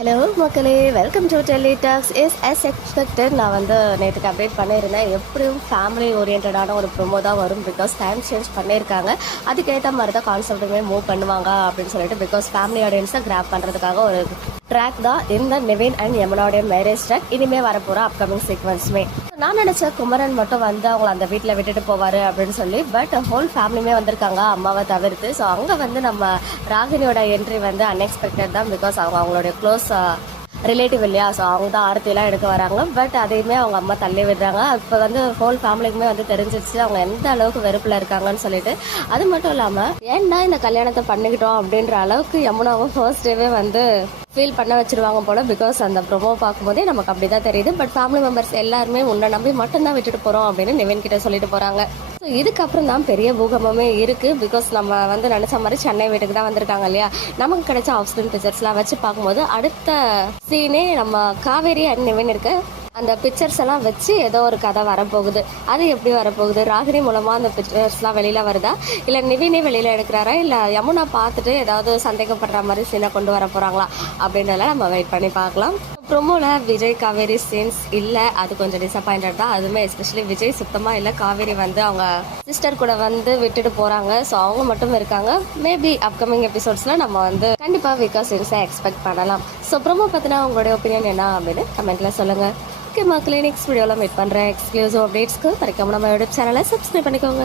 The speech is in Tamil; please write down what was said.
ஹலோ மக்களே, welcome to Delhi Talks. as expected நான் வந்து நேற்றுக்கு அப்டேட் பண்ணியிருந்தேன். எப்படியும் ஃபேமிலி ஓரியன்டான ஒரு ப்ரோமோ தான் வரும். பிகாஸ் டைம் சேஞ்ச் பண்ணியிருக்காங்க. அதுக்கேற்ற மாதிரி தான் கான்செப்ட்டுமே மூவ் பண்ணுவாங்க அப்படின்னு சொல்லிட்டு, பிகாஸ் ஃபேமிலி ஆடியன்ஸை கிராப் பண்ணுறதுக்காக ஒரு ட்ராக் தான் இந்த நிவின் அண்ட் யமுனாவுடைய மேரேஜ் ட்ராக். இனிமேல் வரப்போகிற அப்கமிங் சீக்வன்ஸுமே நான் நினச்சேன் குமரன் மட்டும் வந்து அவங்கள அந்த வீட்டில் விட்டுட்டு போவார் அப்படின்னு சொல்லி. பட் ஹோல் ஃபேமிலியுமே வந்திருக்காங்க, அம்மாவை தவிர்த்து. ஸோ அங்கே வந்து நம்ம ராகினியோட என்ட்ரி வந்து அன்எக்ஸ்பெக்டட் தான். பிகாஸ் அவங்களுடைய க்ளோஸ் ரிலேட்டிவ் இல்லையா. ஸோ அவங்க தான் ஆரத்தியெல்லாம் எடுக்க வராங்க. பட் அதையுமே அவங்க அம்மா தள்ளி விடுறாங்க. இப்போ வந்து ஹோல் ஃபேமிலிக்குமே வந்து தெரிஞ்சிருச்சு அவங்க எந்த அளவுக்கு வெறுப்பில் இருக்காங்கன்னு சொல்லிட்டு. அது மட்டும் இல்லாமல் ஏன்னா இந்த கல்யாணத்தை பண்ணிக்கிட்டோம் அப்படின்ற அளவுக்கு யமுனாவும் ஃபர்ஸ்ட் டேவே வந்து ஃபீல் பண்ண வச்சிருவாங்க போல. பிகாஸ் அந்த ப்ரொமோ பார்க்கும்போதே நமக்கு அப்படி தான் தெரியுது. பட் ஃபேமிலி மெம்பர்ஸ் எல்லாருமே உன்னை நம்பி மட்டும்தான் விட்டுட்டு போகிறோம் அப்படின்னு நிவின் கிட்ட சொல்லிட்டு போகிறாங்க. ஸோ இதுக்கப்புறம் தான் பெரிய பூகம்பமே இருக்குது. பிகாஸ் நம்ம வந்து நினச்ச மாதிரி சென்னை வீட்டுக்கு தான் வந்திருக்காங்க இல்லையா. நமக்கு கிடைச்ச ஆஃப் ஸ்க்ரீன் பிக்சர்ஸ்லாம் வச்சு பார்க்கும்போது அடுத்த சீனே நம்ம காவேரி அண்ட் நிவின் இருக்க அந்த பிக்சர்ஸ் எல்லாம் வச்சு ஏதோ ஒரு கதை வரப்போகுது. அது எப்படி வரப்போகுது? ராகினி மூலமாக அந்த பிக்சர்ஸ்லாம் வெளியில் வருதா, இல்லை நிவினே வெளியில் எடுக்கிறாரா, இல்லை யமுனா பார்த்துட்டு ஏதாவது சந்தேகப்படுற மாதிரி சீனை கொண்டு வர போகிறாங்களா அப்படின்றலாம் நம்ம வெயிட் பண்ணி பார்க்கலாம். ப்ரொமோவில் விஜய் காவேரி சீன்ஸ் இல்லை, அது கொஞ்சம் டிசப்பாயிண்டட் தான். அதுவுமே எஸ்பெஷலி விஜய் சுத்தமாக இல்லை. காவேரி வந்து அவங்க சிஸ்டர் கூட வந்து விட்டுட்டு போகிறாங்க. ஸோ அவங்க மட்டும் இருக்காங்க. மேபி அப்கமிங் எபிசோட்ஸில் நம்ம வந்து கண்டிப்பாக வீக்கா சீன்ஸை எக்ஸ்பெக்ட் பண்ணலாம். ஸோ ப்ரொமோ பற்றினா உங்களுடைய ஒப்பீனியன் என்ன அப்படின்னு கமெண்ட்டில் சொல்லுங்கள். ஓகே மக்களே, நெக்ஸ்ட் வீடியோவில் மீட் பண்ணுறேன். எக்ஸ்க்ளூசிவ் அப்டேட்ஸ்க்கு மறக்காம நம்ம யூடியூப் சேனலை சப்ஸ்கிரைப் பண்ணிக்கோங்க.